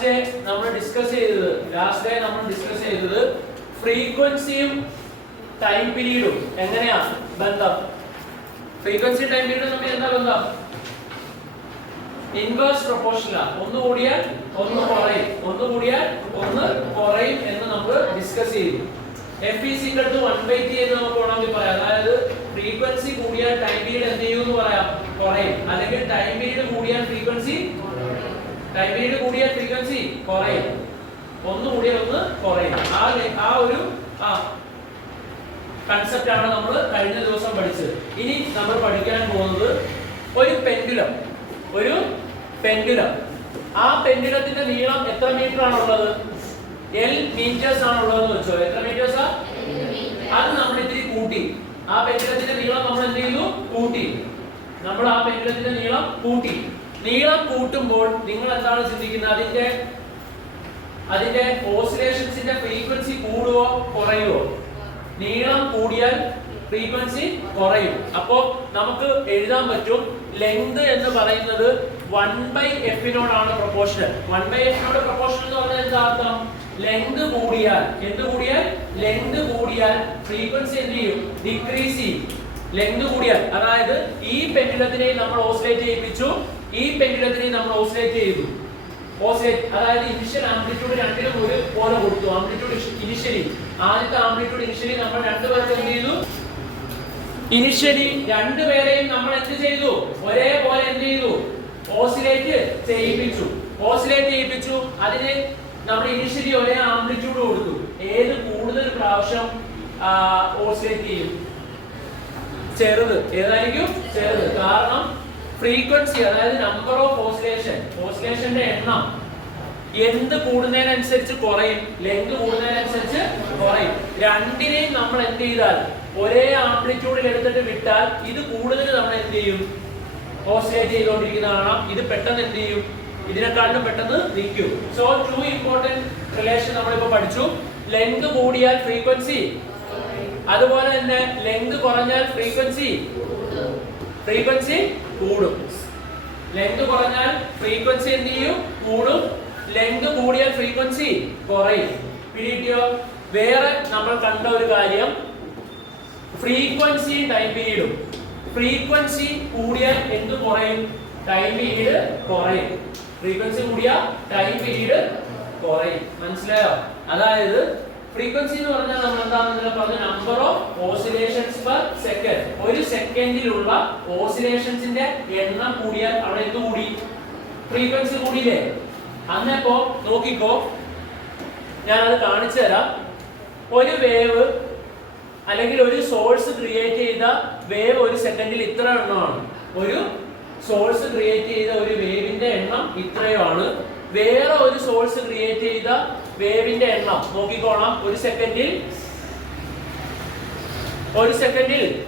Last day നമ്മൾ discuss ചെയ്തത് ഫ്രീക്വൻസിയും ടൈം പീരീഡും എങ്ങനെയാ ബന്ധം. ഫ്രീക്വൻസി ടൈം പീരീഡും തമ്മിൽ എന്താ ബന്ധം? Inverse proportional. ഒന്ന് കൂടിയാൽ ഒന്ന് കുറയും, ഒന്ന് കൂടിയാൽ ഒന്ന് കുറയും എന്ന് നമ്മൾ ഡിസ്കസ് ചെയ്തു. F is equal to 1/t എന്ന് നമുക്ക് വേണമെങ്കിൽ പറയാം. അതായത് ഫ്രീക്വൻസി കൂടിയാൽ ടൈം പീരീഡ് എന്ത് ചെയ്യും എന്ന് പറയാം, കുറയും. അല്ലെങ്കിൽ ടൈം പീരീഡ് കൂടിയാൽ ഫ്രീക്വൻസി കുറയും. ഒന്ന് കൂടിയാൽ ഒന്ന് കുറയും. ആ ഒരു കൺസെപ്റ്റ് ആണ് നമ്മൾ കഴിഞ്ഞ ദിവസം പഠിച്ചത്. ഇനി നമ്മൾ പഠിക്കാൻ പോകുന്നത് ഒരു പെൻഡുലം. ആ പെൻഡുലത്തിന്റെ നീളം എത്ര മീറ്റർ ആണുള്ളത്? L മീറ്റേഴ്സ് ആണുള്ളതെന്ന് വെച്ചോ. എത്ര മീറ്റേഴ്സാ? അത് നമ്മൾ ഇത്തിരി കൂട്ടി. ആ പെൻഡുലത്തിന്റെ നീളം നമ്മൾ എന്ത് ചെയ്തു? കൂട്ടി. നമ്മൾ ആ പെൻഡുലത്തിന്റെ നീളം കൂട്ടി. നീളം കൂട്ടുമ്പോൾ നിങ്ങൾ എന്താണ് ചിന്തിക്കുന്നത്? അതിന്റെ ഓസിലേഷൻസിന്റെ ഫ്രീക്വൻസി കൂടുവോ കുറയുവോ? നീളം കൂടിയാൽ ഫ്രീക്വൻസി കുറയും. അപ്പോ നമുക്ക് എഴുതാൻ പറ്റും ലെങ്ത് എന്ന് പറയുന്നത് 1/f നോടാണ് പ്രൊപ്പോർഷണൽ. 1/f നോട് പ്രൊപ്പോർഷണൽ എന്ന് പറഞ്ഞാൽ എന്താ അർത്ഥം? ലെങ്ത് കൂടിയാൽ ഫ്രീക്വൻസി എന്ത് ചെയ്യും? ഡിക്രീസ് ചെയ്യും. ലെങ്ത് കൂടിയാൽ, അതായത് ഈ പെൻഡുലത്തിനെ നമ്മൾ ഓസിലേറ്റ് ചെയ്യിപ്പിച്ചു, ഈ പെൻഡുലത്തിനെ നമ്മൾ ഓസിലേറ്റ് ചെയ്തു. അതായത് ഇനിഷ്യൽ ആംപ്ലിറ്റ്യൂഡ് രണ്ടിനും ഒരു പോലെ കൊടുത്തു. ആംപ്ലിറ്റ്യൂഡ് ആദ്യത്തെ ആംപ്ലിറ്റ്യൂഡ് ഇനിഷ്യലി നമ്മൾ രണ്ടുപേർക്ക് എന്ത് ചെയ്തു? രണ്ടുപേരെയും നമ്മൾ എന്ത് ചെയ്തു? ഒരേപോലെ എന്ത് ചെയ്തു? ഓസിലേറ്റ് ചെയ്യിപ്പിച്ചു. അതിന് നമ്മൾ ഇനിഷ്യലി ഒരേ ആംപ്ലിറ്റ്യൂഡ് കൊടുത്തു. ഏത് കൂടുതൽ പ്രാവശ്യം ഓസിലേറ്റ് ചെയ്യും? ചെറുത്. ഏതായിരിക്കും? ചെറുത്. കാരണം ഫ്രീക്വൻസി, അതായത് നമ്പർ ഓഫ് ഓസിലേഷന്റെ എണ്ണം എന്ത് കൂടുന്നതിനനുസരിച്ച് കുറയും, ലെങ്ത് കൂടുന്നതിനനുസരിച്ച് കുറയും. രണ്ടിനെയും നമ്മൾ എന്ത് ചെയ്താൽ ഒരേ ആംപ്ലിറ്റ്യൂഡിൽ എടുത്തിട്ട് വിട്ടാൽ ഇത് കൂടുതൽ നമ്മൾ എന്ത് ചെയ്യും? ഓസിലേറ്റ് ചെയ്തുകൊണ്ടിരിക്കുന്നതാണ്. ഇത് പെട്ടെന്ന് എന്ത് ചെയ്യും? ഇതിനെക്കാളും പെട്ടെന്ന് നിൽക്കും. സോ 2 ഇമ്പോർട്ടന്റ് റിലേഷൻ നമ്മളിപ്പോ പഠിച്ചു. ലെങ്ത് കൂടിയാൽ ഫ്രീക്വൻസി, അതുപോലെ തന്നെ ലെങ്ത് കുറഞ്ഞാൽ ഫ്രീക്വൻസി കൂടും. ലെങ്ത് കുറഞ്ഞാൽ ഫ്രീക്വൻസി എന്ത് ചെയ്യും? കൂടും. ലെങ്ത് കൂടിയാൽ ഫ്രീക്വൻസി കുറയും. പിടിയോ? വേറെ നമ്മൾ കണ്ട ഒരു കാര്യം, ഫ്രീക്വൻസി ടൈം പീരീഡും. ഫ്രീക്വൻസി കൂടിയാൽ എന്ത് കുറയും? ടൈം പീരീഡ് കുറയും. ഫ്രീക്വൻസി കൂടിയാൽ ടൈം പീരീഡ് കുറയും. മനസ്സിലായോ? അതായത് ഫ്രീക്വൻസി എന്ന് പറഞ്ഞാൽ നമ്മൾ എന്താണെന്ന് പറഞ്ഞ number of oscillations per second. ഒരു സെക്കൻഡിലുള്ള ഓസിലേഷൻസിന്റെ എണ്ണം കൂടിയാൽ അവിടെ എന്ത് കൂടി? ഫ്രീക്വൻസി കൂടിയില്ലേ? അന്നപ്പോ നോക്കിക്കോ, ഞാനത് കാണിച്ചു തരാം. ഒരു വേവ് അല്ലെങ്കിൽ ഒരു സോഴ്സ് ക്രിയേറ്റ് ചെയ്ത വേവ് ഒരു സെക്കൻഡിൽ ഇത്ര എണ്ണമാണ്. ഒരു സോഴ്സ് ക്രിയേറ്റ് ചെയ്ത ഒരു വേവിന്റെ എണ്ണം ഇത്രയുമാണ്. വേറെ ഒരു സോഴ്സ് ക്രിയേറ്റ് ചെയ്ത വേവിന്റെ എണ്ണം നോക്കിക്കോളാം. ഒരു സെക്കൻഡിൽ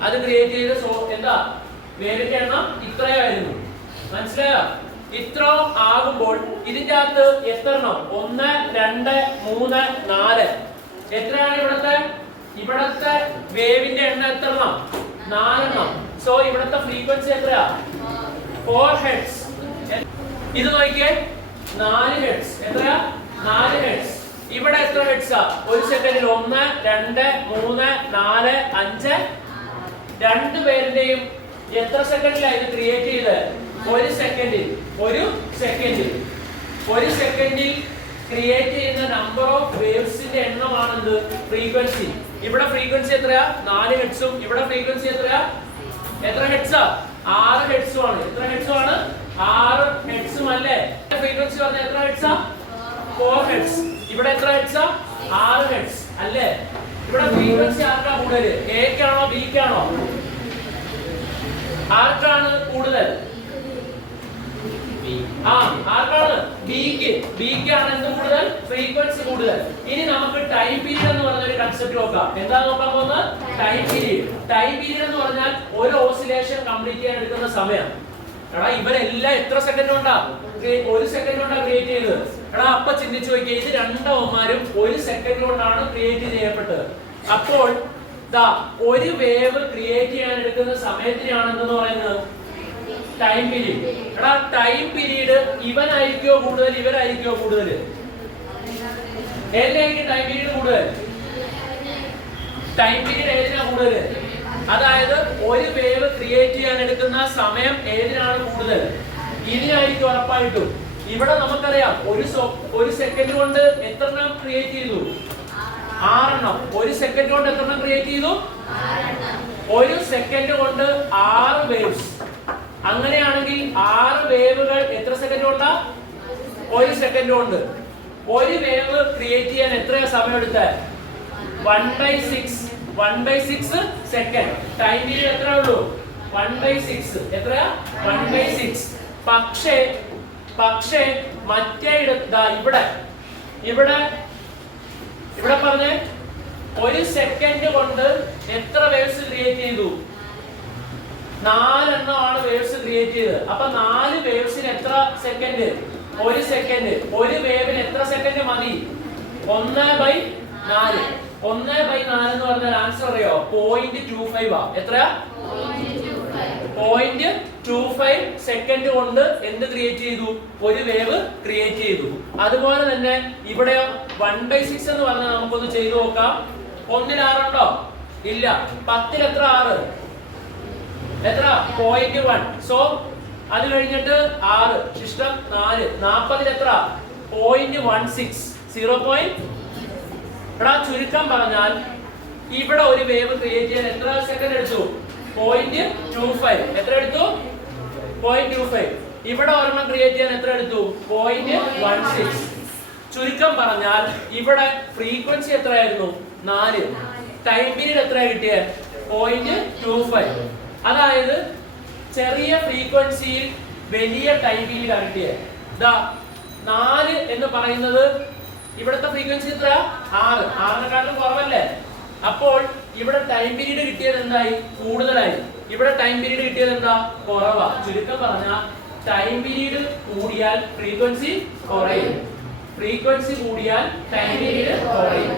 അത് ക്രിയേറ്റ് ചെയ്ത എന്താ വേവിന്റെ എണ്ണം ഇത്രയായിരുന്നു. മനസ്സിലായോ? ഇത്ര ആകുമ്പോൾ ഇതിന്റെ അകത്ത് എത്ര എണ്ണം? 1, 2, 3, 4. എത്രയാണ് ഇവിടത്തെ വേവിന്റെ എണ്ണം? എത്ര എണ്ണം? 4 എണ്ണം. സോ ഇവിടത്തെ ഫ്രീക്വൻസി എത്രയാ? 4 ഹെർട്സ്. ഇത് നോക്കിയേ, 4 ഹെർട്സ്. എത്രയാ? 4 ഹെർട്സ്. ഇവിടെ എത്ര ഹെർട്സാ? ഒരു സെക്കൻഡിൽ 1, 2, 3, 4, 5. രണ്ടുപേരുടെയും എത്ര സെക്കൻഡിലാണ് ഇത് ക്രിയേറ്റ് ചെയ്തത്? ഒരു സെക്കൻഡിൽ ക്രിയേറ്റ് ചെയ്യുന്ന നമ്പർ ഓഫ് വേവ്സിന്റെ എണ്ണമാണെന്ത്? ഫ്രീക്വൻസി. ഇവിടെ ഫ്രീക്വൻസി എത്രയാ? 4 ഹെർട്സും. ഇവിടെ ഫ്രീക്വൻസി എത്രയാ? എത്ര ഹെർട്സാ? 6 ഹെർട്സും ആണ്. എത്ര ഹെർട്സും ആണ്? 6 ഹെർട്സും അല്ലേ? ഫ്രീക്വൻസി പറഞ്ഞാൽ എത്ര ഹെർട്സാ? 4 ഹെർട്സ്. ഇവിടെ എത്ര ഹെർട്സാ? 6 ഹെർട്സ് അല്ലേ? ഇവിടെ ഫ്രീക്വൻസി ആർക്കാ കൂടുതൽ? എക്കാണോ ബിക്കാണോ? ആർക്കാണ് കൂടുതൽ? ആർക്കാണ്? ബിക്കാണ് എന്ത് കൂടുതൽ? ഫ്രീക്വൻസി കൂടുതൽ. ഇനി നമുക്ക് ടൈം പീരീഡ് എന്ന് പറഞ്ഞ ഒരു കൺസെപ്റ്റ് നോക്കാം. എന്താ നോക്കാൻ പോകുന്നത്? ടൈം പീരീഡ് എന്ന് പറഞ്ഞാൽ ഒരു ഓസിലേഷൻ കംപ്ലീറ്റ് ചെയ്യാൻ എടുക്കുന്ന സമയം. എടാ ഇവരെല്ലാം എത്ര സെക്കൻഡ് കൊണ്ടാ? 1 സെക്കൻഡ് കൊണ്ടാ ക്രിയേറ്റ് ചെയ്തത്. എടാ അപ്പൊ ചിന്തിച്ചു നോക്കിയേ, ഇത് രണ്ടവന്മാരും 1 സെക്കൻഡ് കൊണ്ടാണ് ക്രിയേറ്റ് ചെയ്യപ്പെട്ടത്. അപ്പോൾ ഒരു വേവ് ക്രിയേറ്റ് ചെയ്യാൻ എടുക്കുന്ന സമയത്തിനാണ് എന്തെന്ന് പറയുന്നത്? Time period. എടാ ടൈം പീരീഡ് ഇവനായിരിക്കോ കൂടുതൽ ഇവരായിരിക്കോ കൂടുതൽ? ഏതിനായിരിക്കും ടൈം പീരീഡ് കൂടുതൽ? ടൈം പീരീഡ് ഏതിനാ കൂടുതൽ? അതായത് ഒരു വേവ് ക്രിയേറ്റ് ചെയ്യാൻ എടുക്കുന്ന സമയം ഏതിനാണ് കൂടുതൽ? ഇതിനായിരിക്കും ഉറപ്പായിട്ടും. ഇവിടെ നമുക്കറിയാം ഒരു സെക്കൻഡ് കൊണ്ട് എത്രണ്ണം ക്രിയേറ്റ് ചെയ്തു? 6 എണ്ണം. ഒരു സെക്കൻഡ് കൊണ്ട് എത്രണ്ണം ക്രിയേറ്റ് ചെയ്തു? 6 ഒരു സെക്കൻഡ് കൊണ്ട് 6 വേവ്സ്. അങ്ങനെയാണെങ്കിൽ 6 വേവുകൾ എത്ര സെക്കൻഡ് കൊണ്ടാ? ഒരു സെക്കൻഡ് കൊണ്ട്. ഒരു വേവ് ക്രിയേറ്റ് ചെയ്യാൻ എത്ര സമയം എടുത്തേ? 1/6 സെക്കൻഡ്. ടൈം പീരീഡ് എത്ര ഉള്ളൂ? 1/6. എത്രയാ? 1/6. പക്ഷേ മറ്റേ ഇവിടെ പറഞ്ഞേ ഒരു സെക്കൻഡ് കൊണ്ട് എത്ര വേവ്സ് ക്രിയേറ്റ് ചെയ്തു? 4 എണ്ണമാണ് വേവ്സ് ക്രിയേറ്റ് ചെയ്തത്. അപ്പൊ 4 വേവ്സിന് എത്ര സെക്കൻഡ്? ഒരു സെക്കൻഡ്. ഒരു വേവിന് എത്ര സെക്കൻഡ് മതി? 1/4. 1/4 എന്ന് പറഞ്ഞാൽ ആൻസർ അറിയോ? 0.25 ആ. എത്രയാ? 0.25 സെക്കൻഡ് കൊണ്ട് എന്ത് ക്രിയേറ്റ് ചെയ്തു? ഒരു വേവ് ക്രിയേറ്റ് ചെയ്തു. അതുപോലെ തന്നെ ഇവിടെ 1/6 എന്ന് പറഞ്ഞാൽ നമുക്കൊന്ന് ചെയ്തു നോക്കാം. 1-ൽ 6 ഉണ്ടോ? ഇല്ല. 10-ൽ എത്ര? 6. എത്ര? 0.1. സോ അത് കഴിഞ്ഞിട്ട് 6 ശിഷ്ടം 4. 40-ൽ എത്ര? 0.16. 0. എടാ ചുരുക്കം പറഞ്ഞാൽ ഇവിടെ ഒരു വേവ് ക്രിയേറ്റ് ചെയ്യാൻ എത്ര സെക്കൻഡ് എടുത്തു? 0.25. എത്ര എടുത്തു? 0.25. ഇവിടെ ഒരെണ്ണം ക്രിയേറ്റ് ചെയ്യാൻ എത്ര എടുത്തു? 0.16. ചുരുക്കം പറഞ്ഞാൽ ഇവിടെ ഫ്രീക്വൻസി എത്രയായിരുന്നു? 4. ടൈം പീരീഡ് എത്രയാ കിട്ടിയേ? 0.25. അതായത് ചെറിയ ഫ്രീക്വൻസിയിൽ വലിയ ടൈം പീരീഡ് ആണ് കിട്ടിയത്. 4 എന്ന് പറയുന്നത് ഇവിടുത്തെ ഫ്രീക്വൻസി എത്ര? 6. 6-നെക്കാളും കുറവല്ലേ? അപ്പോൾ ഇവിടെ ടൈം പീരീഡ് കിട്ടിയത് എന്തായി? കൂടുതലായി. ഇവിടെ ടൈം പീരീഡ് കിട്ടിയത് എന്താ? കുറവാ. ചുരുക്കം പറഞ്ഞാൽ ടൈം പീരീഡ് കൂടിയാൽ ഫ്രീക്വൻസി കുറയും. ഫ്രീക്വൻസി കൂടിയാൽ ടൈം പീരീഡ് കുറയും.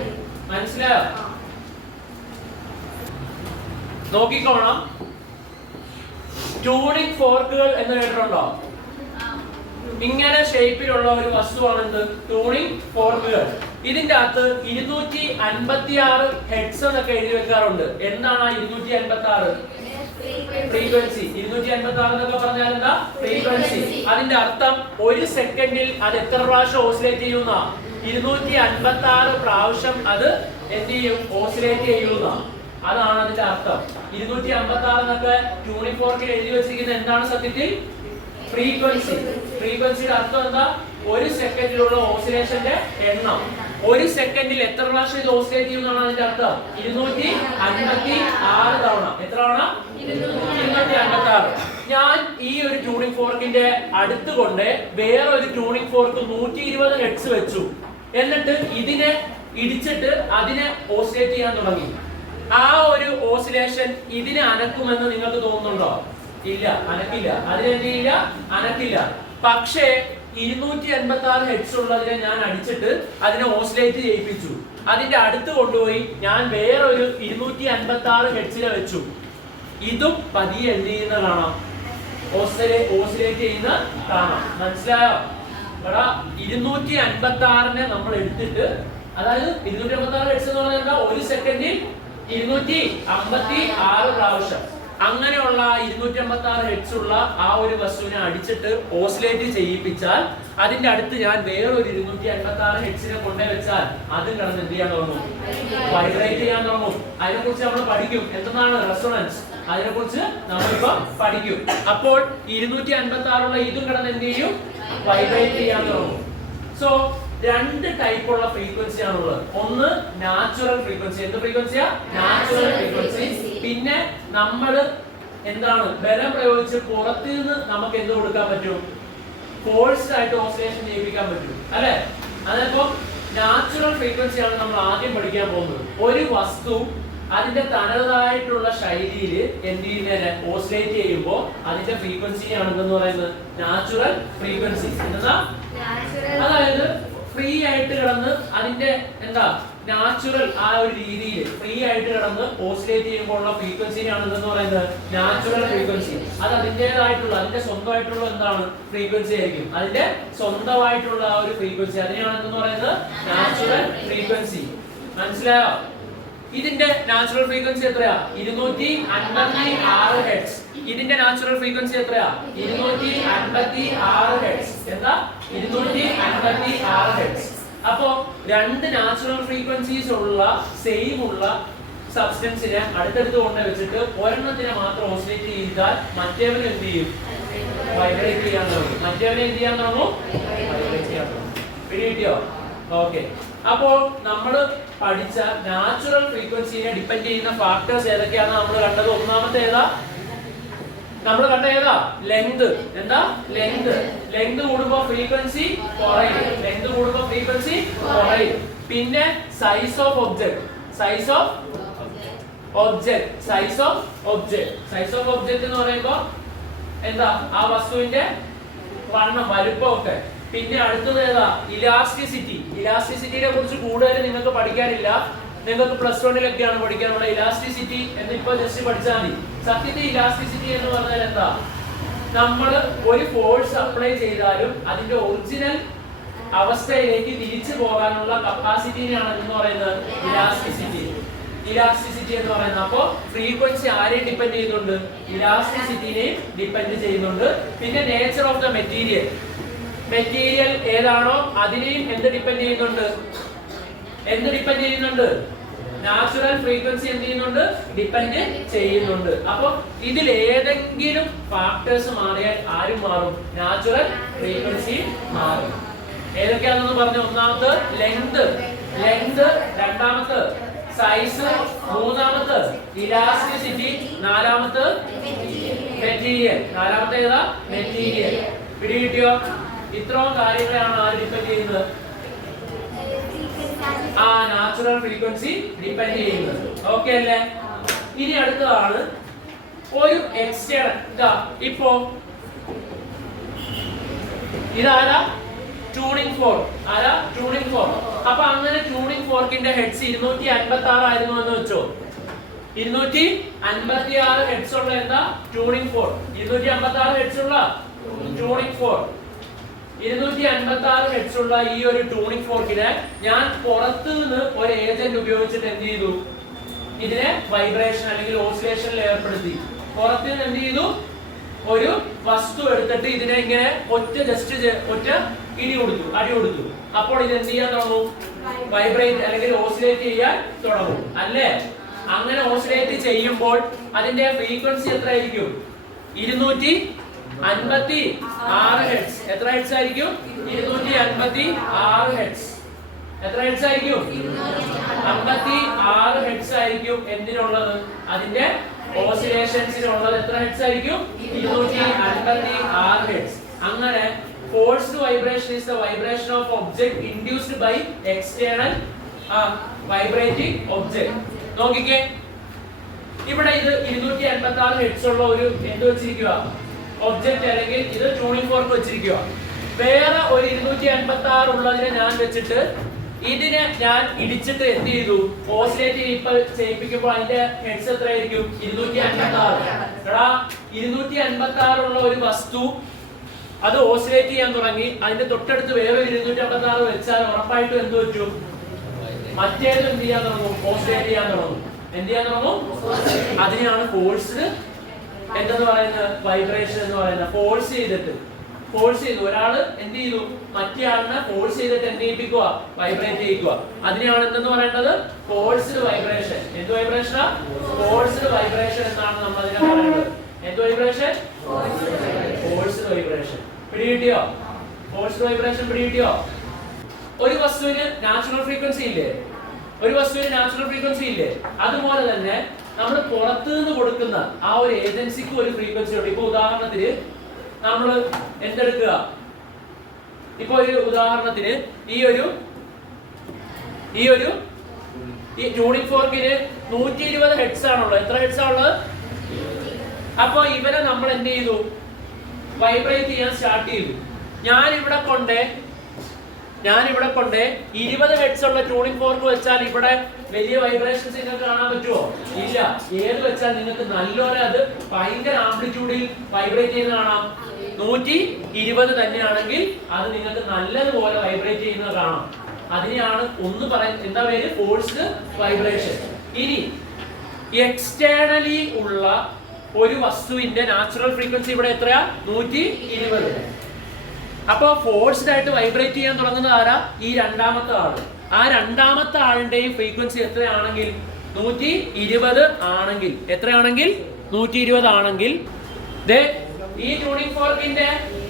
മനസ്സിലായോ? നോക്കിക്കോണം. ട്യൂണിംഗ് ഫോർക്കുകൾ എന്ന് കേട്ടിട്ടുണ്ടോ? ഇങ്ങനെ ഷേപ്പിലുള്ള ഒരു വസ്തുവാണ് എന്ത്? ട്യൂണിംഗ് ഫോർക്കുകൾ. ഇതിന്റെ അകത്ത് 256 ഹെഡ്സ് എന്നൊക്കെ എഴുതി വെക്കാറുണ്ട്. എന്താണ് ആ 256? ഫ്രീക്വൻസി. 256 എന്നൊക്കെ പറഞ്ഞാൽ എന്താ? ഫ്രീക്വൻസി. അതിന്റെ അർത്ഥം ഒരു സെക്കൻഡിൽ അത് എത്ര പ്രാവശ്യം ഓസിലേറ്റ് ചെയ്യുന്ന? 256 പ്രാവശ്യം അത് എന്ത് ചെയ്യും? ഓസിലേറ്റ് ചെയ്യുന്ന. അതാണ് അതിന്റെ അർത്ഥം. 256 എന്നൊക്കെ ട്യൂണിംഗ് ഫോർക്കിൽ എഴുതി വെച്ചിരിക്കുന്നത് എന്താണ് സത്യത്തിൽ? ഫ്രീക്വൻസി. ഫ്രീക്വൻസിയുടെ അർത്ഥം എന്താ? ഒരു സെക്കൻഡിലുള്ള ഓസിലേഷന്റെ എണ്ണം. ഒരു സെക്കൻഡിൽ എത്ര പ്രാവശ്യം ഇത് ഓസിലേറ്റ് ചെയ്യുന്നതാണ് അതിന്റെ അർത്ഥം? 256 തവണ. എത്ര തവണ? 256. ഞാൻ ഈ ഒരു ട്യൂണിംഗ് ഫോർക്കിന്റെ അടുത്ത് കൊണ്ട് വേറെ ഒരു ട്യൂണിംഗ് ഫോർക്ക് 120 ഹെഡ്സ് വെച്ചു. എന്നിട്ട് ഇതിനെ ഇടിച്ചിട്ട് അതിനെ ഓസിലേറ്റ് ചെയ്യാൻ തുടങ്ങി. ആ ഒരു ഓസിലേഷൻ ഇതിനെ അനക്കുമെന്ന് നിങ്ങൾക്ക് തോന്നുന്നുണ്ടോ? ഇല്ല, അനക്കില്ല. അതിനെന്ത് ചെയ്യില്ല? അനക്കില്ല. പക്ഷേ 286 ഹെഡ്സ് ഉള്ളതിനെ ഞാൻ അടിച്ചിട്ട് അതിനെ ഓസിലേറ്റ് ചെയ്യിപ്പിച്ചു. അതിന്റെ അടുത്ത് കൊണ്ടുപോയി ഞാൻ വേറെ ഒരു 256 ഹെഡ്സിനെ വെച്ചു. ഇതും പതിയെ എന്ത് ചെയ്യുന്ന കാണാം? ഓസിലേറ്റ് ചെയ്യുന്ന കാണാം. മനസ്സിലായോ? 256നെ നമ്മൾ എടുത്തിട്ട്, അതായത് 256 ഹെഡ്സ് എന്ന് പറഞ്ഞാൽ ഒരു സെക്കൻഡിൽ 256 പ്രാവശ്യം. അങ്ങനെയുള്ള 256 ഹെഡ്സ് ഉള്ള ആ ഒരു വസ്തുവിനെ അടിച്ചിട്ട് ഓസിലേറ്റ് ചെയ്യിപ്പിച്ചാൽ അതിന്റെ അടുത്ത് ഞാൻ വേറൊരു 256 ഹെഡ്സിനെ കൊണ്ടേ വെച്ചാൽ അത് കിടന്ന് എന്ത് ചെയ്യാൻ തുടങ്ങും? വൈബ്രേറ്റ് ചെയ്യാൻ തുടങ്ങും. അതിനെ കുറിച്ച് നമ്മൾ പഠിക്കും. എന്താണ് റെസൊണൻസ്? അതിനെ കുറിച്ച് നമ്മളിപ്പോ പഠിക്കും. അപ്പോൾ 256 ഉള്ള ഇതും കിടന്ന് എന്ത് ചെയ്യും? വൈബ്രേറ്റ് ചെയ്യാൻ തുടങ്ങും. സോ 2 ടൈപ്പുള്ള ഫ്രീക്വൻസി ആണുള്ളത്. ഒന്ന് നാച്ചുറൽ ഫ്രീക്വൻസി. എന്ത് ഫ്രീക്വൻസിയാ? Natural frequency. പിന്നെ നമ്മൾ എന്താണ് ബലം പ്രയോഗിച്ച് പുറത്തു നിന്ന് നമുക്ക് എന്ത് കൊടുക്കാൻ പറ്റും? ഫോഴ്സ്ഡ് ആയിട്ട് ഓസിലേഷൻ ചെയ്യിപ്പിക്കാൻ പറ്റും, അല്ലെ? അതിപ്പോ നാച്ചുറൽ ഫ്രീക്വൻസി ആണ് നമ്മൾ ആദ്യം പഠിക്കാൻ പോകുന്നത്. ഒരു വസ്തു അതിന്റെ തനതായിട്ടുള്ള ശൈലിയിൽ എന്ത് ചെയ്യുന്നതിനെ ഓസിലേറ്റ് ചെയ്യുമ്പോൾ അതിന്റെ ഫ്രീക്വൻസിയാണ് എന്തെന്ന് പറയുന്നത്? Natural frequency. എന്താ? അതായത് ഫ്രീ ആയിട്ട് കിടന്ന് അതിന്റെ എന്താ നാച്ചുറൽ ആ ഒരു രീതിയിൽ ഫ്രീ ആയിട്ട് കിടന്ന് ഓസിലേറ്റ് ചെയ്യുമ്പോൾ ഉള്ള ഫ്രീക്വൻസിനെയാണ് എന്തെന്ന് പറയുന്നത് നാച്ചുറൽ ഫ്രീക്വൻസി. അത് അതിൻ്റെതായിട്ടുള്ള അതിന്റെ സ്വന്തമായിട്ടുള്ള എന്താണ് ഫ്രീക്വൻസി ആയിരിക്കും. അതിന്റെ സ്വന്തമായിട്ടുള്ള ആ ഒരു ഫ്രീക്വൻസി അതിനെയാണ് എന്തെന്ന് പറയുന്നത് നാച്ചുറൽ ഫ്രീക്വൻസി. മനസ്സിലായോ? ഇതിന്റെ നാച്ചുറൽ ഫ്രീക്വൻസി എത്രയാ? 256 ഹെർട്സ്. ഇതിന്റെ നാച്ചുറൽ ഫ്രീക്വൻസി എത്രയാ? 256 ഹെർട്സ്. എന്താ? 256 ഹെർട്സ്. അപ്പോ രണ്ട് നാച്ചുറൽ ഫ്രീക്വൻസീസ് ഉള്ള സെയിം ഉള്ള സബ്സ്റ്റൻസിനെ അടുത്തടുത്ത് കൊണ്ട് വെച്ചിട്ട് ഒരെണ്ണത്തിനെ മാത്രം ഓസിലേറ്റ് ചെയ്താൽ മറ്റേവന് എന്ത് ചെയ്യും? വൈബ്രേറ്റ് ചെയ്യാൻ തുടങ്ങും. മറ്റേവനെ എന്ത് ചെയ്യാൻ തുടങ്ങും? വൈബ്രേറ്റ് ചെയ്യാൻ തുടങ്ങും. പിടികിട്ടിയോ? ഓക്കെ. അപ്പോൾ നമ്മൾ പഠിച്ച നാച്ചുറൽ ഫ്രീക്വൻസിനെ ഡിപ്പെൻഡ് ചെയ്യുന്ന ഫാക്ടേഴ്സ് ഏതൊക്കെയാണ് നമ്മൾ കണ്ടത്? ഒന്നാമത്തെ ഏതാ? നമ്മൾ കണ്ട ഏതാ? ലെങ്ത്. എന്താ? ലെങ്ത്. ലെങ്ത് കൂടുമ്പോ ഫ്രീക്വൻസി കുറയും. ലെങ്ത് കൂടുമ്പോ ഫ്രീക്വൻസി കുറയും. പിന്നെ size of object. Size of object. Size of object. Size of object എന്ന് പറയുമ്പോ എന്താ? ആ വസ്തുവിന്റെ വണ്ണം, വലുപ്പം ഒക്കെ. പിന്നെ അടുത്തത് ഏതാ? ഇലാസ്റ്റിസിറ്റി. ഇലാസ്റ്റിസിറ്റിയെ കുറിച്ച് കൂടുതൽ നിങ്ങൾക്ക് പഠിക്കാനില്ല. നിങ്ങൾക്ക് പ്ലസ് 1-ലൊക്കെയാണ് പഠിക്കാനുള്ള ഇലാസ്റ്റിസിറ്റി എന്ന് ഇപ്പൊ ജസ്റ്റ് പഠിച്ചാൽ മതി. സത്യത്തിൽ ഇലാസ്റ്റിസിറ്റി എന്ന് പറഞ്ഞാൽ എന്താ? നമ്മൾ ഒരു ഫോഴ്സ് അപ്ലൈ ചെയ്താലും അതിന്റെ ഒറിജിനൽ അവസ്ഥയിലേക്ക് തിരിച്ചു പോകാനുള്ള കപ്പാസിറ്റിയാണ് എന്ന് പറയുന്നത് ഇലാസ്റ്റിസിറ്റി. ഇലാസ്റ്റിസിറ്റി എന്ന് പറയുന്നത്. അപ്പോ ഫ്രീക്വൻസി ആരെയും ഡിപ്പെൻഡ് ചെയ്യുന്നുണ്ട്? ഇലാസ്റ്റിസിറ്റിനെയും ഡിപ്പെൻഡ് ചെയ്യുന്നുണ്ട്. പിന്നെ nature of the material. Material ഏതാണോ അതിനെയും എന്ത് ഡിപ്പെൻഡ് ചെയ്യുന്നുണ്ട്? എന്ത് ഡിപ്പെൻഡ് ചെയ്യുന്നുണ്ട്? നാച്ചുറൽ ഫ്രീക്വൻസി എന്ത് ചെയ്യുന്നുണ്ട്? ഡിപ്പെൻഡ് ചെയ്യുന്നുണ്ട്. അപ്പൊ ഇതിൽ ഏതെങ്കിലും ഫാക്ടേഴ്സ് മാറിയാൽ ആരും മാറും? നാച്ചുറൽ ഫ്രീക്വൻസി മാറും. ഏതൊക്കെയാണെന്ന് പറഞ്ഞു? ഒന്നാമത് ലെങ്ത്. ലെങ്ത്. രണ്ടാമത് സൈസ്. മൂന്നാമത് ഇലാസ്റ്റിസിറ്റി. നാലാമത് മെറ്റീരിയൽ. നാലാമത്തെ ഏതാ? മെറ്റീരിയൽ. പിടികിട്ടിയോ? ഇത്രയും കാര്യങ്ങളാണ് ആര് ഡിപ്പെൻഡ് ചെയ്യുന്നത്? ആ നാച്ചുറൽ ഫ്രീക്വൻസി ഡിപ്പെൻഡ് ചെയ്യുന്നത്. ഓക്കെ അല്ലേ? ഇനി അടുത്തതാണ് ഒരു എക്സ്റ്റേണൽ. ഇതാ ഇപ്പോ ഇതാരാ? Tuning fork. ആരാ? Tuning fork. അപ്പൊ അങ്ങനെ ട്യൂണിംഗ് ഫോർക്കിന്റെ ഹെഡ്സ് 256 ആയിരുന്നു എന്ന് വെച്ചോ. 256 ഹെഡ്സ് ഉള്ള എന്താ? Tuning fork. 256 ഹെഡ്സ് ഉള്ള ട്യൂണിംഗ് ഫോർക്ക്. 256 ഹെഡ്സ് ഉള്ള ഈ ഒരു ട്യൂണിംഗ് ഫോർക്കിനെ ഞാൻ പുറത്തു നിന്ന് ഒരു ഏജന്റ് ഉപയോഗിച്ചിട്ട് എന്ത് ചെയ്തു? ഇതിനെ വൈബ്രേഷൻ അല്ലെങ്കിൽ ഓസിലേഷനിൽ ഏർപ്പെടുത്തി. പുറത്തു നിന്ന് എന്ത് ചെയ്തു? ഒരു വസ്തു എടുത്തിട്ട് ഇതിനെ ഇങ്ങനെ ഒറ്റ ഇടി കൊടുത്തു, അടി കൊടുത്തു. അപ്പോൾ ഇത് എന്ത് ചെയ്യാൻ തുടങ്ങും? വൈബ്രേറ്റ് അല്ലെങ്കിൽ ഓസിലേറ്റ് ചെയ്യാൻ തുടങ്ങും അല്ലേ? അങ്ങനെ ഓസിലേറ്റ് ചെയ്യുമ്പോൾ അതിന്റെ ഫ്രീക്വൻസി എത്ര ആയിരിക്കും? 256 ഹെർട്സ്. എത്ര ഹെർട്സ് ആയിരിക്കും? 256 ഹെർട്സ്. എത്ര ഹെർട്സ് ആയിരിക്കും? 56 ഹെർട്സ് ആയിരിക്കും. എന്തിനുള്ളത്? അതിന്റെ ഓസിലേഷൻസിനുള്ളത്. എത്ര ഹെർട്സ് ആയിരിക്കും? 256 ഹെർട്സ്. അങ്ങനെ forced vibration is the vibration of object induced by external vibrating object. നോക്കിക്കേ, ഇവിടെ ഇത് 256 ഹെർട്സ് ഉള്ള ഒരു എന്ത് വെച്ചിരിക്കുക? ഒബ്ജക്റ്റ് അല്ലെങ്കിൽ ഇത് ട്യൂണിംഗ് ഫോർക്ക് വെച്ചിരിക്കുക. വേറെ ഒരു 256 ഉള്ളതിനെ ഞാൻ വെച്ചിട്ട് ഇതിനെ ഞാൻ ഇടിച്ചിട്ട് എന്ത് ചെയ്തു? ഓസിലേറ്റ് ചെയ്യിപ്പിക്കുമ്പോൾ അതിന്റെ ഹെഡ്സ് എത്രയായിരിക്കും? 256. എടാ 256 ഉള്ള ഒരു വസ്തു അത് ഓസിലേറ്റ് ചെയ്യാൻ തുടങ്ങി. അതിന്റെ തൊട്ടടുത്ത് വേറെ 256 വെച്ചാൽ ഉറപ്പായിട്ടും എന്ത് പറ്റും? മറ്റേത് എന്ത് ചെയ്യാൻ തുടങ്ങും? ഓസിലേറ്റ് ചെയ്യാൻ തുടങ്ങും. എന്ത് ചെയ്യാൻ തുടങ്ങും? അതിനെയാണ് ഫോഴ്സ്ഡ് എന്തെന്ന് പറയുന്നത്? വൈബ്രേഷൻ എന്ന് പറയുന്നത്. ഫോഴ്സ് ചെയ്തു ഒരാള് എന്ത് ചെയ്തു? മറ്റേ ആളിനെ ഫോഴ്സ് ചെയ്തിട്ട് എന്ത് ചെയ്യിപ്പിക്കുക? വൈബ്രേറ്റ് ചെയ്യിക്കുക. അതിനെയാണ് എന്തെന്ന് പറയുന്നത്? Forced vibration. എന്ത് വൈബ്രേഷനാ? ഫോഴ്സ്ഡ് വൈബ്രേഷൻ എന്നാണ് നമ്മൾ അതിനെ പറയുന്നത്. എന്ത് വൈബ്രേഷൻ? Forced vibration. പിടികിട്ടിയോ? ഫോഴ്സ്ഡ് വൈബ്രേഷൻ പിടികിട്ടിയോ? ഒരു വസ്തുവിന് നാച്ചുറൽ ഫ്രീക്വൻസി ഇല്ലേ? അതുപോലെ തന്നെ നമ്മൾ പുറത്തു നിന്ന് കൊടുക്കുന്ന ആ ഒരു ഏജൻസിക്ക് ഒരു ഫ്രീക്വൻസി ഉണ്ട്. ഇപ്പൊ ഉദാഹരണത്തിന് നമ്മൾ എന്തെടുക്കുക? ഇപ്പൊ ഒരു ഉദാഹരണത്തിന് ഈ ട്യൂണിംഗ് ഫോർക്കിന് 120 ഹെഡ്സ് ആണുള്ളത്. എത്ര ഹെഡ്സ് ആണുള്ളത്? അപ്പൊ ഇവരെ നമ്മൾ എന്ത് ചെയ്തു? വൈബ്രേറ്റ് ചെയ്യാൻ സ്റ്റാർട്ട് ചെയ്തു. ഞാൻ ഇവിടെ കൊണ്ട് ഞാൻ ഇവിടെ കൊണ്ട് 20 ഹെഡ്സ് ഉള്ള ട്യൂണിംഗ് ഫോർക്ക് വെച്ചാൽ ഇവിടെ വലിയ വൈബ്രേഷൻസ് നിങ്ങൾക്ക് കാണാൻ പറ്റുമോ? ഇല്ല. ഏത് വെച്ചാൽ നിങ്ങൾക്ക് നല്ലോണം അത് ഭയങ്കര ആംപ്ലിറ്റ്യൂഡിൽ വൈബ്രേറ്റ് ചെയ്യുന്ന കാണാം. 120 തന്നെയാണെങ്കിൽ അത് നിങ്ങൾക്ക് നല്ലതുപോലെ വൈബ്രേറ്റ് ചെയ്യുന്നത് കാണാം. അതിനെയാണ് ഒന്ന് പറയുന്നത്, എന്താ പേര്? Forced vibration. ഇനി എക്സ്റ്റേണലി ഉള്ള ഒരു വസ്തുവിന്റെ നാച്ചുറൽ ഫ്രീക്വൻസി ഇവിടെ എത്രയാ? 120. അപ്പൊ ഫോഴ്സ്ഡ് ആയിട്ട് വൈബ്രേറ്റ് ചെയ്യാൻ തുടങ്ങുന്നത് ആരാ? ഈ രണ്ടാമത്തെ ആള്. ആ രണ്ടാമത്തെ ആളിന്റെയും ഫ്രീക്വൻസി എത്രയാണെങ്കിൽ 120 ആണെങ്കിൽ, എത്രയാണെങ്കിൽ 120 ആണെങ്കിൽ ഈ ട്യൂണിംഗ് ഫോർക്കിന്റെ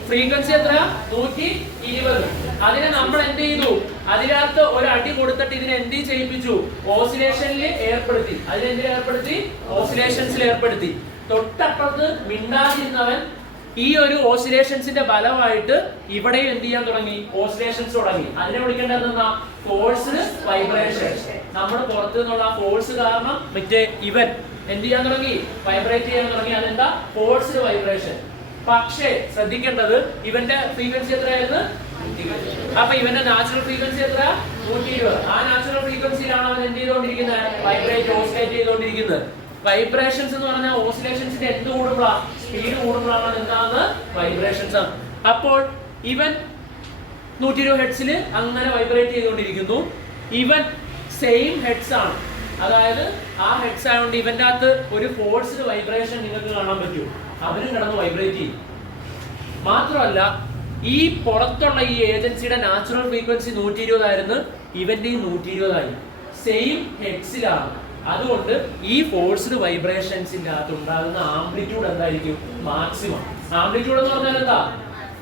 ഫ്രീക്വൻസി എത്ര? 120. അതിനെ നമ്മൾ എന്ത് ചെയ്തു? അതിനകത്ത് ഒരു അടി കൊടുത്തിട്ട് ഇതിനെ എന്ത് ചെയ്യിപ്പിച്ചു? ഓസിലേഷനിൽ ഏർപ്പെടുത്തി. അതിനെന്തിൽ ഏർപ്പെടുത്തി? ഓസിലേഷൻസിൽ ഏർപ്പെടുത്തി. തൊട്ടപ്പുറത്ത് മിണ്ടാതിരുന്നവൻ ഈ ഒരു ഓസിലേഷൻസിന്റെ ഫലമായിട്ട് ഇവിടെയും എന്ത് ചെയ്യാൻ തുടങ്ങി? ഓസിലേഷൻസ് തുടങ്ങി. അതിനെ വിളിക്കേണ്ടത് എന്താ? Forced vibration. നമ്മൾ പുറത്തു നിന്നുള്ള ഫോഴ്സ് കാരണം മറ്റേ ഇവൻ എന്ത് ചെയ്യാൻ തുടങ്ങി? വൈബ്രേറ്റ് ചെയ്യാൻ തുടങ്ങി. അതെന്താ? Forced vibration. പക്ഷേ ശ്രദ്ധിക്കേണ്ടത്, ഇവന്റെ ഫ്രീക്വൻസി എത്രയായിരുന്നു? അപ്പൊ ഇവന്റെ നാച്ചുറൽ ഫ്രീക്വൻസി എത്ര? 120. ആ നാച്ചുറൽ ഫ്രീക്വൻസിയിലാണ് അവൻ എന്ത് ചെയ്തുകൊണ്ടിരിക്കുന്നത്? വൈബ്രേറ്റ്, ഓസിലേറ്റ് ചെയ്തുകൊണ്ടിരിക്കുന്നത്. വൈബ്രേഷൻസ് എന്ന് പറഞ്ഞാൽ ഓസിലേഷൻസിന്റെ എന്ത് കൂടുമ്പോഴാണ്? സ്പീഡ് കൂടുമ്പോഴാണ് എന്താണ്? വൈബ്രേഷൻസ് ആണ്. അപ്പോൾ ഇവൻ 120 ഹെഡ്സിൽ അങ്ങനെ വൈബ്രേറ്റ് ചെയ്തുകൊണ്ടിരിക്കുന്നു. ഇവൻ സെയിം ഹെഡ്സ് ആണ്. അതായത് ആ ഹെഡ്സ് ആയതുകൊണ്ട് ഇവന്റെ അകത്ത് ഒരു ഫോഴ്സ്ഡ് വൈബ്രേഷൻ നിങ്ങൾക്ക് കാണാൻ പറ്റും. അവരും കിടന്ന് വൈബ്രേറ്റ് ചെയ്യും. മാത്രമല്ല, ഈ പുറത്തുള്ള ഈ ഏജൻസിയുടെ നാച്ചുറൽ ഫ്രീക്വൻസി 120 ആയിരുന്നു. ഇവന്റെയും 120 ആയി. സെയിം ഹെഡ്സിലാണ്. അതുകൊണ്ട് ഈ ഫോഴ്സ്ഡ് വൈബ്രേഷൻസിന്റെ അകത്ത് ഉണ്ടാകുന്ന ആംപ്ലിറ്റ്യൂഡ് എന്തായിരിക്കും? മാക്സിമം. ആംപ്ലിറ്റ്യൂഡ് എന്ന് പറഞ്ഞാൽ എന്താ?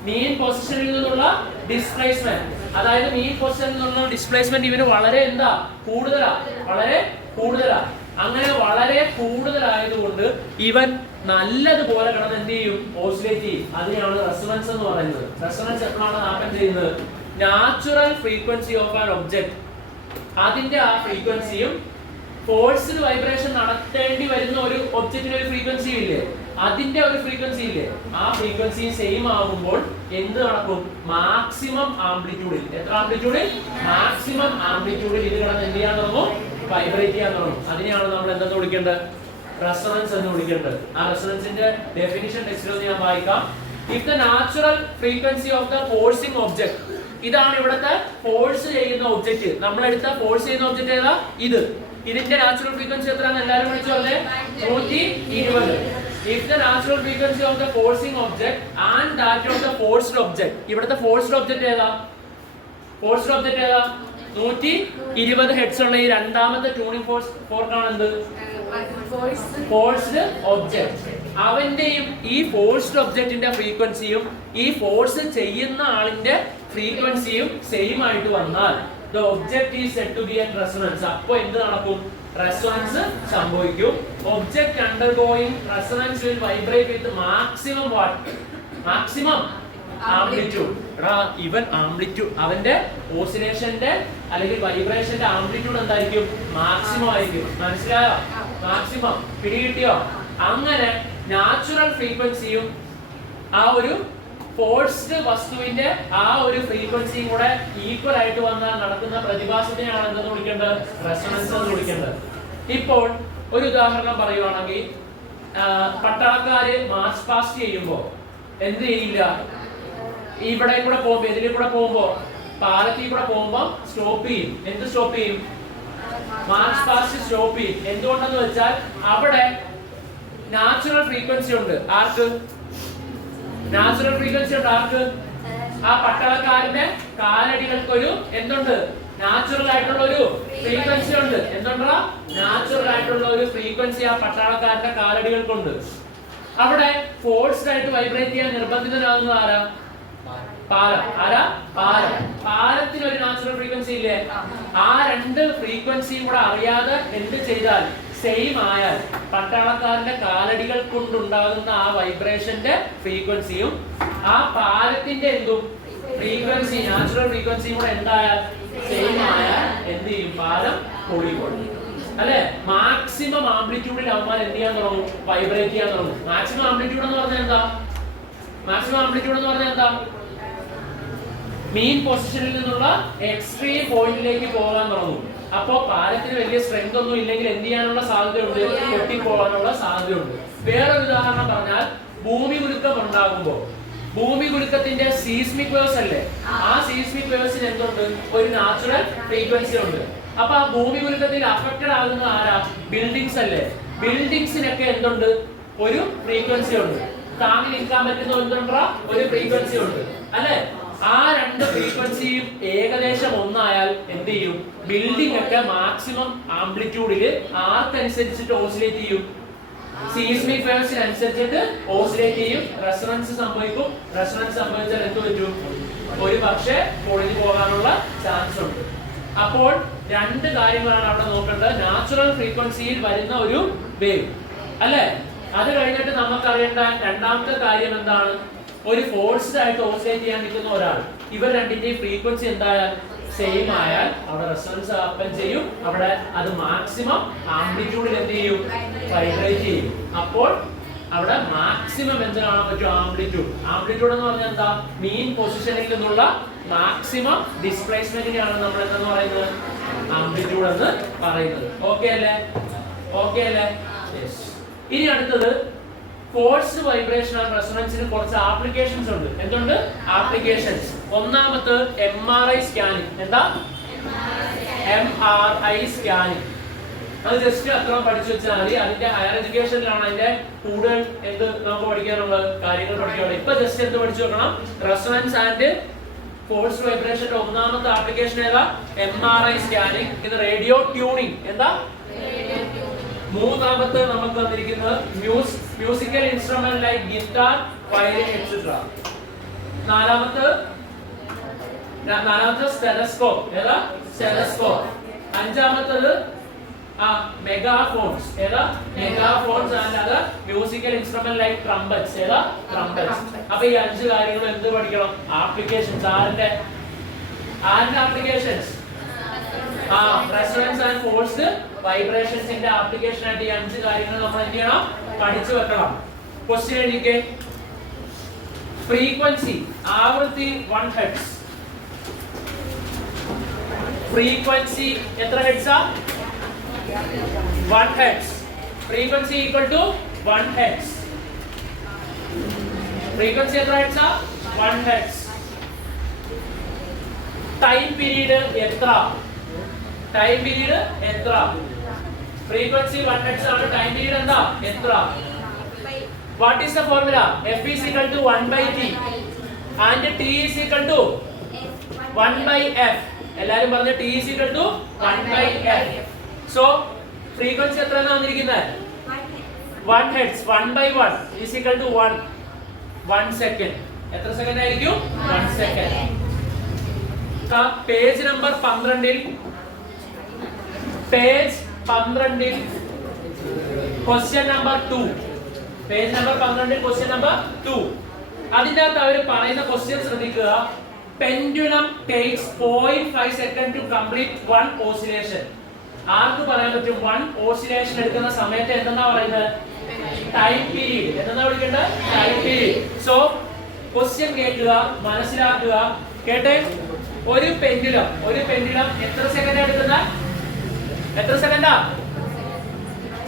മീൻ പൊസിഷനിൽ നിന്നുള്ള ഡിസ്പ്ലേസ്മെന്റ്. അതായത് മീൻ പൊസിഷനിൽ നിന്നുള്ള ഡിസ്പ്ലേസ്മെന്റ് ഇവന് വളരെ എന്താ? കൂടുതലാ. വളരെ കൂടുതലാ. അങ്ങനെ വളരെ കൂടുതലായതുകൊണ്ട് ഇവൻ നല്ലതുപോലെ കിടന്ന് എന്ത് ചെയ്യും? ഓസിലേറ്റ് ചെയ്യും. അതിനെയാണ് റെസൊണൻസ് എന്ന് പറയുന്നത്. റെസൊണൻസ് എപ്പോഴാണ് ഹാപ്പൻ ചെയ്യുന്നത്? Natural frequency of an object, അതിന്റെ ആ ഫ്രീക്വൻസിയും ഫോഴ്സ്ഡ് വൈബ്രേഷൻ നടത്തേണ്ടി വരുന്ന ഒരു ഒബ്ജക്റ്റിന് ഒരു ഫ്രീക്വൻസി ഇല്ലേ? അതിന്റെ ഒരു ഫ്രീക്വൻസി ഇല്ലേ? ആ ഫ്രീക്വൻസി സെയിം ആകുമ്പോൾ എന്ത് നടക്കും? മാക്സിമം ആംപ്ലിറ്റ്യൂഡിൽ. എത്ര ആംപ്ലിറ്റ്യൂഡിൽ? മാക്സിമം ആംപ്ലിറ്റ്യൂഡിൽ ഇത് കിടന്ന് എന്ത് ചെയ്യാൻ തുടങ്ങും? വൈബ്രേറ്റ് ചെയ്യാൻ തുടങ്ങും. അതിനെയാണ് നമ്മൾ എന്തെന്ന് വിളിക്കേണ്ടത്? റെസൊണൻസ് എന്ന് വിളിക്കേണ്ടത്. ആ റെസൊണൻസിന്റെ ഡെഫിനിഷൻ ടെക്സ്റ്റിൽ ഞാൻ വായിക്കാം. If the natural frequency of the forcing object, ഇതാണ് ഇവിടുത്തെ ഫോഴ്സ് ചെയ്യുന്ന ഒബ്ജക്റ്റ്. നമ്മൾ എടുത്ത ഫോഴ്സ് ചെയ്യുന്ന ഒബ്ജക്റ്റ് ഏതാ? ഇത്. ഇതിന്റെ നാച്ചുറൽ ഫ്രീക്വൻസി എത്രയാണ്? എല്ലാവരും വിളിച്ചു പറഞ്ഞേ. 120. If the natural frequency of the forcing object and that of the forced object, ഇവിടുത്തെ ഫോഴ്സ്ഡ് ഒബ്ജക്റ്റ് ഏതാ? ഫോഴ്സ്ഡ് ഒബ്ജക്റ്റ് ഏതാ? 120 ഹെഡ്സ് ഉള്ള ഈ രണ്ടാമത്തെ ട്യൂണിംഗ് ഫോർക്കാണ് എന്ത്? Forced object. അവന്റെയും ഈ ഫോഴ്സ്ഡ് ഒബ്ജക്റ്റിന്റെ ഫ്രീക്വൻസിയും ഈ ഫോഴ്സ് ചെയ്യുന്ന ആളിന്റെ ഫ്രീക്വൻസിയും സെയിം ആയിട്ട് വന്നാൽ the object is said to be at resonance. അപ്പോൾ എന്ത് നടക്കും? റെസൊണൻസ് സംഭവിക്കും. Object undergoing resonance will vibrate with maximum what? maximum amplitude. ഇവൻ ആംപ്ലിറ്റ്യൂഡ്, അവന്റെ ഓസിലേഷന്റെ അല്ലെങ്കിൽ വൈബ്രേഷന്റെ ആംപ്ലിറ്റ്യൂഡ് എന്തായിരിക്കും? മാക്സിമം ആയിരിക്കും. മനസ്സിലായോ? മാക്സിമം. പിടികിട്ടിയോ? അങ്ങനെ നാച്ചുറൽ ഫ്രീക്വൻസിയും ആ ഒരു ഫോഴ്സ്ഡ് വസ്തുവിന്റെ ആ ഒരു ഫ്രീക്വൻസിയും കൂടെ ഈക്വൽ ആയിട്ട് വന്നാൽ നടക്കുന്ന പ്രതിഭാസത്തിനെയാണ് എന്തെന്ന് വിളിക്കേണ്ടത്? റെസൊണൻസ് എന്ന് വിളിക്കേണ്ടത്. ഇപ്പോൾ ഒരു ഉദാഹരണം പറയുവാണെങ്കിൽ, പട്ടാളക്കാര് മാർച്ച് പാസ്റ്റ് ചെയ്യുമ്പോ എന്ത് ചെയ്യില്ല? ഇവിടെ കൂടെ പോകുമ്പോ, ഇതിലെ കൂടെ പോകുമ്പോ, പാലത്തിൽ കൂടെ പോകുമ്പോ സ്റ്റോപ്പ് ചെയ്യും. എന്ത് സ്റ്റോപ്പ് ചെയ്യും? മാർച്ച് പാസ്റ്റ് സ്റ്റോപ്പ് ചെയ്യും. എന്തുകൊണ്ടെന്ന് വെച്ചാൽ അവിടെ നാച്ചുറൽ ഫ്രീക്വൻസി ഉണ്ട്. ആർക്ക്? നാച്ചുറൽ ഫ്രീക്വൻസി ഉണ്ട്. ആർക്ക്? ആ പട്ടാളക്കാരന്റെ കാലടികൾക്കൊരു എന്തുണ്ട്? നാച്ചുറൽ ആയിട്ടുള്ള ഒരു ഫ്രീക്വൻസി ഉണ്ട്. എന്തുണ്ടാ? നാച്ചുറൽ ആയിട്ടുള്ള ഒരു ഫ്രീക്വൻസി ആ പട്ടാളക്കാരന്റെ കാലടികൾക്കുണ്ട്. അവിടെ ഫോഴ്സ്ഡ് ആയിട്ട് വൈബ്രേറ്റ് ചെയ്യാൻ നിർബന്ധിതനാകുന്നത് ആരാ? പാലം. ആരാ? പാലം. പാലത്തിന് ഒരു നാച്ചുറൽ ഫ്രീക്വൻസി ഇല്ലേ? ആ രണ്ട് ഫ്രീക്വൻസിയും കൂടെ അറിയാതെ എന്ത് ചെയ്താൽ സെയിം ആയാൽ പട്ടാളക്കാരന്റെ കാലടികൾ കൊണ്ടുണ്ടാകുന്ന ആ വൈബ്രേഷന്റെ ഫ്രീക്വൻസിയും ആ പാലത്തിന്റെ എന്തും ഫ്രീക്വൻസി, നാച്ചുറൽ ഫ്രീക്വൻസിയും കൂടെ എന്തായാൽ സെയിം ആയാൽ എന്ത് ചെയ്യും? പാലം പൊളികൊള്ളും. അല്ലെ? മാക്സിമം ആംപ്ലിറ്റ്യൂഡിൽ അവന്മാർ എന്ത് ചെയ്യാൻ തുടങ്ങും? വൈബ്രേറ്റ് ചെയ്യാൻ തുടങ്ങും. മാക്സിമം ആംപ്ലിറ്റ്യൂഡ് എന്ന് പറഞ്ഞാൽ എന്താ? മാക്സിമം ആംപ്ലിറ്റ്യൂഡ് എന്ന് പറഞ്ഞാൽ എന്താ? മീൻ പൊസിഷനിൽ നിന്നുള്ള എക്സ്ട്രീം പോയിന്റിലേക്ക് പോകാൻ തുടങ്ങും. അപ്പോ പാലത്തിന് വലിയ സ്ട്രെങ്ത് ഒന്നും ഇല്ലെങ്കിൽ എന്ത് ചെയ്യാനുള്ള സാധ്യതയുണ്ട്? പൊട്ടിപ്പോകാനുള്ള സാധ്യതയുണ്ട്. വേറൊരു ഉദാഹരണം പറഞ്ഞാൽ ഭൂമി കുലുക്കം ഉണ്ടാകുമ്പോൾ ഭൂമി കുലുക്കത്തിന്റെ സീസ്മിക് വേവ്സ് അല്ലേ, ആ സീസ്മിക് വേവ്സിന് എന്തുണ്ട്? ഒരു നാച്ചുറൽ ഫ്രീക്വൻസി ഉണ്ട്. അപ്പൊ ആ ഭൂമി കുലുക്കത്തിൽ അഫക്റ്റഡ് ആകുന്ന ആരാ? ബിൽഡിങ്സ് അല്ലേ. ബിൽഡിങ്സിനൊക്കെ എന്തുണ്ട്? ഒരു ഫ്രീക്വൻസി ഉണ്ട്. താങ്ങി നിൽക്കാൻ പറ്റുന്ന എന്തുണ്ടാ? ഒരു ഫ്രീക്വൻസി ഉണ്ട് അല്ലെ. ആ രണ്ട് ഫ്രീക്വൻസിയും ഏകദേശം ഒന്നായാൽ എന്ത് ചെയ്യും? ബിൽഡിംഗ് ഒക്കെ മാക്സിമം ആംപ്ലിറ്റ്യൂഡില് ആർക്കനുസരിച്ചിട്ട് ഓസിലേറ്റ് ചെയ്യും? സീസ്മിക് വേവ്സിനനുസരിച്ചിട്ട് ഓസിലേറ്റ് ചെയ്യും. റെസൊണൻസ് സംഭവിക്കും. റെസൊണൻസ് സംഭവിച്ചാൽ എന്ത് പറ്റും? ഒരു പക്ഷേ പൊളിഞ്ഞു പോകാനുള്ള ചാൻസ് ഉണ്ട്. അപ്പോൾ രണ്ട് കാര്യങ്ങളാണ് അവിടെ നോക്കേണ്ടത്. നാച്ചുറൽ ഫ്രീക്വൻസിയിൽ വരുന്ന ഒരു വേവ് അല്ലെ. അത് കഴിഞ്ഞിട്ട് നമുക്കറിയേണ്ട രണ്ടാമത്തെ കാര്യം എന്താണ്? ഒരു ഫോഴ്സ്ഡ് ആയിട്ട് ഓസിലേറ്റ് ചെയ്യാൻ നിൽക്കുന്ന ഒരാൾ, ഇവർ രണ്ടിന്റെയും ഫ്രീക്വൻസി എന്തായാൽ സെയിം ആയാൽ അവിടെ റെസൊണൻസ് ഹാപ്പൻ ചെയ്യും. അവിടെ അത് മാക്സിമം ആംപ്ലിറ്റ്യൂഡിൽ എന്ത് ചെയ്യും? വൈബ്രേറ്റ് ചെയ്യും. അപ്പോൾ അവിടെ മാക്സിമം എന്ത് കാണാൻ പറ്റും? ആംപ്ലിറ്റ്യൂഡ്. ആംപ്ലിറ്റ്യൂഡ് എന്ന് പറഞ്ഞാൽ എന്താ? മീൻ പൊസിഷനിൽ നിന്നുള്ള മാക്സിമം ഡിസ്പ്ലേസ്മെന്റിനെയാണ് നമ്മൾ എന്തെന്ന് പറയുന്നത്? ആംപ്ലിറ്റ്യൂഡ് എന്ന് പറയുന്നത്. ഓക്കെ അല്ലേ? ഓക്കെ അല്ലേ? യെസ്. ഇനി അടുത്തത് ഫോഴ്സ് വൈബ്രേഷൻ ആൻഡ് റെസൊണൻസിന് കുറച്ച് ആപ്ലിക്കേഷൻസ് ഉണ്ട്. എന്തുണ്ട്? ആപ്ലിക്കേഷൻസ്. ഒന്നാമത്തെ MRI സ്കാനിങ്. എന്താ? MRI scanning. അത് ജസ്റ്റ് അത്ര പഠിച്ചു വെച്ചാൽ മതി. അതിന്റെ ഹയർ എഡ്യൂക്കേഷനിലാണ് അതിന്റെ കൂടുതൽ എന്ത് നമുക്ക് പഠിക്കാനുള്ള കാര്യങ്ങൾ പഠിക്കാനുള്ളത്. ഇപ്പൊ ജസ്റ്റ് എന്ത് പഠിച്ചു വെക്കണം? റെസൊണൻസ് ആൻഡ് ഫോഴ്സ് വൈബ്രേഷന്റെ ഒന്നാമത്തെ ആപ്ലിക്കേഷൻ ഏതാ? MRI scanning. ഇത് റേഡിയോ ട്യൂണിങ്. എന്താ? മൂന്നാമത്തെ നമുക്ക് തന്നിരിക്കുന്നത് musical instrument like guitar, violin etcetera. നാലാമത്തെ സ്റ്റെതസ്കോപ്പ്. ഏതാ? സ്റ്റെതസ്കോപ്പ്. അഞ്ചാമത്തത് മെഗാഫോൺസ്. ഏതാ? മെഗാഫോൺസ് ആൻഡ് അത് മ്യൂസിക്കൽ ഇൻസ്ട്രുമെന്റ് ലൈക്ക് ട്രംപറ്റ്സ്. ഏതാ? ട്രംപറ്റ്സ്. അപ്പൊ ഈ അഞ്ച് കാര്യങ്ങൾ എന്ത് പഠിക്കണം? ആപ്ലിക്കേഷൻസ്. ആരുടെ ആപ്ലിക്കേഷൻസ്? റെസൊണൻസ് ആൻഡ് ഫോഴ്സ് വൈബ്രേഷൻസിന്റെ ആപ്ലിക്കേഷൻ ആയിട്ട് ഈ അഞ്ച് കാര്യങ്ങൾ നമ്മൾ എന്ത് ചെയ്യണം? പഠിച്ചു വെക്കണം. ക്വസ്റ്റ്യൻ എഴുതിക്കേ. ഫ്രീക്വൻസി ആവൃത്തി 1 ഹെർട്സ്. ഫ്രീക്വൻസി എത്ര ഹെർട്സാ? 1 hertz. Frequency equal to 1 hertz. Frequency എത്ര ഹെർട്സാ? 1 ഹെർട്സ്. ടൈം പീരീഡ് എത്ര? ടൈം പീരീഡ് എത്ര? ഫ്രീക്വൻസി 1 ഹെർട്സ് ആണ്. ടൈം പീരീഡ് എന്താ? എത്ര? What is the formula? F is equal to 1 by T and T is equal to 1 by F. എല്ലാരും പറഞ്ഞു T is equal to 1 by F. So frequency എത്രയാണ് വന്നിരിക്കുന്നത്? 1 hertz. 1 by 1 is equal to 1 second. എത്ര second ആയിരിക്കും? 1 second. Page number 12ൽ question number 2. Page number 12ൽ question number 2. അതിന്റെ അകത്ത് അവർ പറയുന്ന ക്വസ്റ്റ്യൻ ശ്രദ്ധിക്കുക. Pendulum takes 0.5 second to complete 1 oscillation. ആർക്ക് പറയാൻ പറ്റും? 1 ഓസിലേഷൻ എടുക്കുന്ന സമയത്ത് എന്തെന്നാ പറയുന്നത്? Time period. എന്തെന്നാ വിളിക്കേണ്ടത്? Time period. സോ ക്വസ്റ്റ്യൻ കേൾക്കുക, മനസ്സിലാക്കുക. കേട്ടെ. ഒരു പെൻഡുലം എത്ര സെക്കൻഡ് എടുക്കുന്ന? എത്ര സെക്കൻഡാ?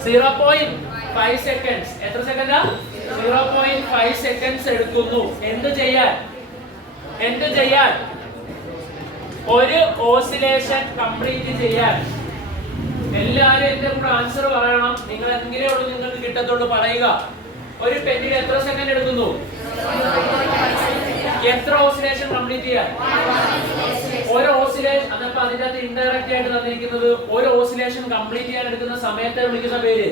0.5 സെക്കൻഡ്സ്. എത്ര സെക്കൻഡാ? 0.5 സെക്കൻഡ്സ് എടുക്കുന്നു. എന്ത് ചെയ്യാൻ? ഒരു ഓസിലേഷൻ കംപ്ലീറ്റ് ചെയ്യാൻ. എല്ലാവരും എന്റെ കൂടെ ആൻസർ പറയണം. നിങ്ങൾ എങ്ങനെയുള്ളൂ നിങ്ങൾക്ക് കിട്ടത്തുള്ളൂ. പറയുക. ഒരു പെന്നിൽ എത്ര സെക്കൻഡ് എടുക്കുന്നു? എത്ര ഓസിലേഷൻ കംപ്ലീറ്റ് ചെയ്യാൻ? ഒരു ഓസിലേഷൻ. അതപ്പോ അതിന്റെ അകത്ത് ഇൻഡയറക്റ്റ് ആയിട്ട് തന്നിരിക്കുന്നത് ഒരു ഓസിലേഷൻ കംപ്ലീറ്റ് ചെയ്യാൻ എടുക്കുന്ന സമയത്തെ വിളിക്കുന്ന പേര്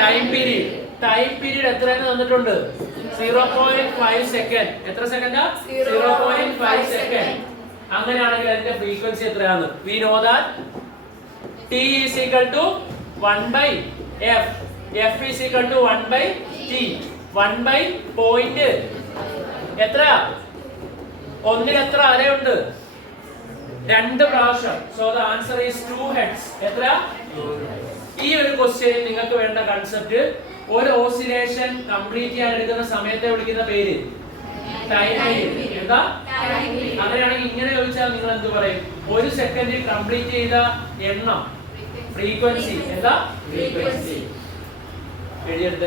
ടൈം പീരീഡ്. ടൈം പീരീഡ് എത്രയെന്ന് തന്നിട്ടുണ്ട്? 0.5 സെക്കൻഡ്. എത്ര സെക്കൻഡാ? 0.5 സെക്കൻഡ്. അങ്ങനെയാണെങ്കിൽ അതിന്റെ ഫ്രീക്വൻസി എത്രയാണ്? We know that T is equal to 1 by F. F is equal to 1 by T. 1 by point എത്ര? ഒന്നിന് എത്ര അരയുണ്ട്? 2 പ്രാവശ്യം. So the answer is 2 hertz. എത്ര? ഈ ഒരു ക്വസ്റ്റ്യനിൽ നിങ്ങൾക്ക് വേണ്ട കൺസെപ്റ്റ് ഒരു ഓസിലേഷൻ കംപ്ലീറ്റ് ചെയ്യാൻ എടുക്കുന്ന സമയത്തെ വിളിക്കുന്ന പേര് ടൈമിൽ എന്താ അങ്ങനെയാണെങ്കിൽ ഇങ്ങനെ ചോദിച്ചാൽ നിങ്ങൾ എന്ത് പറയും? ഒരു സെക്കൻഡിൽ കംപ്ലീറ്റ് ചെയ്ത എണ്ണം ഫ്രീക്വൻസി എന്താ? ഫ്രീക്വൻസി എഴുതിയെടുത്ത്